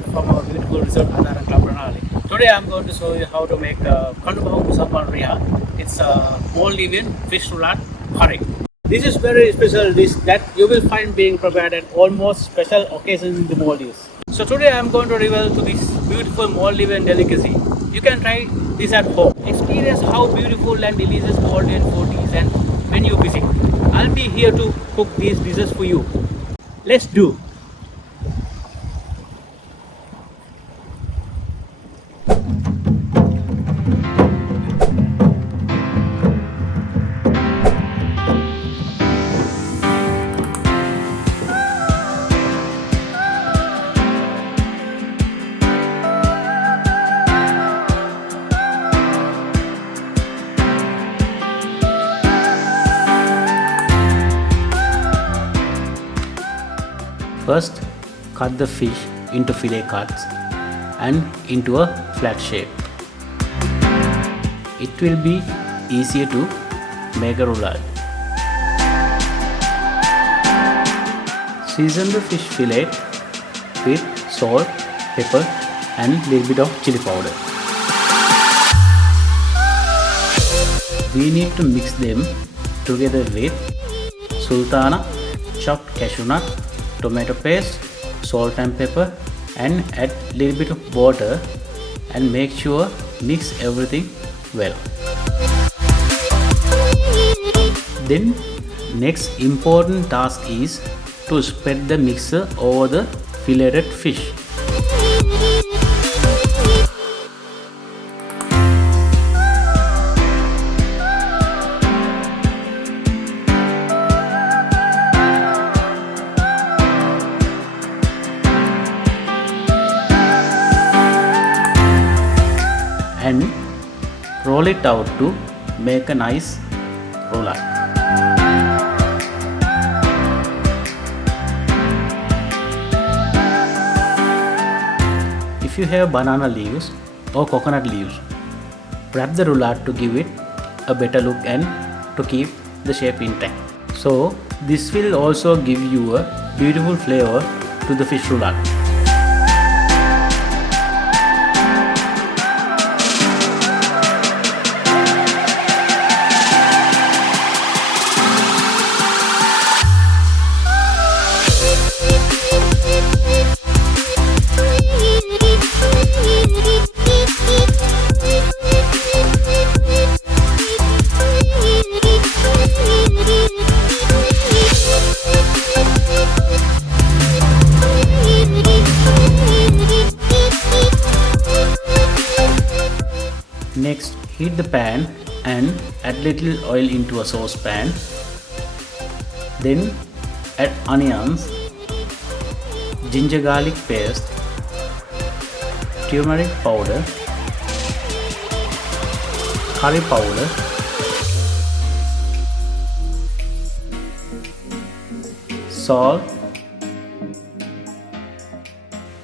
Herath from our beautiful resort Habanero Club Renali. Today I'm going to show you how to make Kandumahu mussanmaa riha. It's a Maldivian fish roulade curry. This is very special dish that you will find being prepared at almost special occasions in the Maldives. So today I'm going to reveal to this beautiful Maldivian delicacy. You can try this at home. Experience how beautiful and delicious Maldivian food is and when you visit. I'll be here to cook these dishes for you. Let's do. First, cut the fish into fillet cuts and into a flat shape. It will be easier to make a roulade. Season the fish fillet with salt, pepper and little bit of chili powder. We need to mix them together with Sultana, chopped cashew nut, tomato paste, salt and pepper, and add little bit of water and make sure mix everything well. Then next important task is to spread the mixture over the filleted fish. And roll it out to make a nice roulade. If you have banana leaves or coconut leaves, wrap the roulade to give it a better look and to keep the shape intact. So this will also give you a beautiful flavor to the fish roulade. Next, heat the pan and add little oil into a saucepan. Then add onions, ginger garlic paste, turmeric powder, curry powder, salt,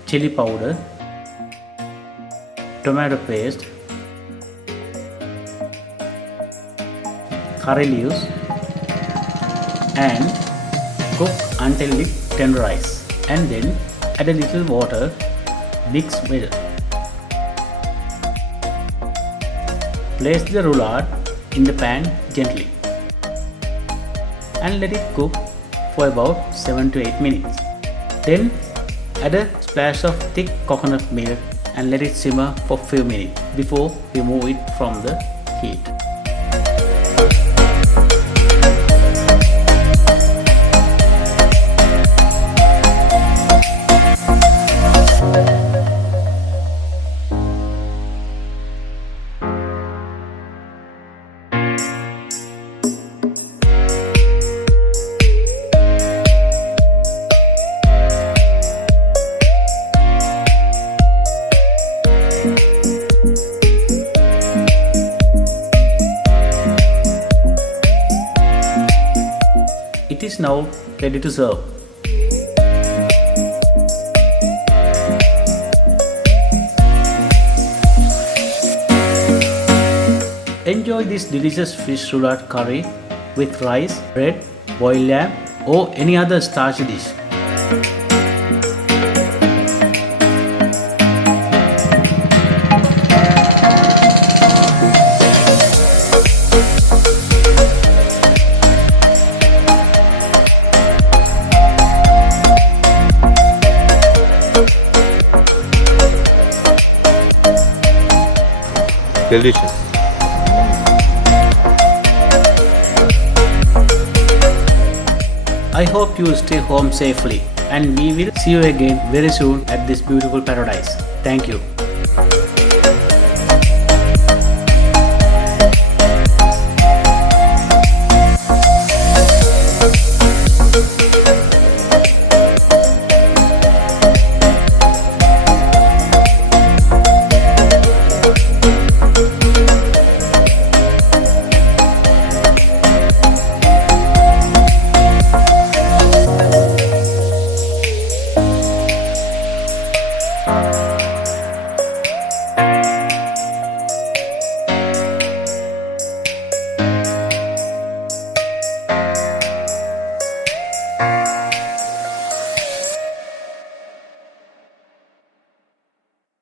chili powder, tomato paste, curry leaves, and cook until it tenderizes, and then add a little water, mix well. Place the roulade in the pan gently and let it cook for about 7 to 8 minutes. Then add a splash of thick coconut milk and let it simmer for few minutes before remove it from the heat. It is now ready to serve. Enjoy this delicious fish roulade curry with rice, bread, boiled lamb or any other starchy dish. delicious. I hope you stay home safely and we will see you again very soon at this beautiful paradise. Thank you.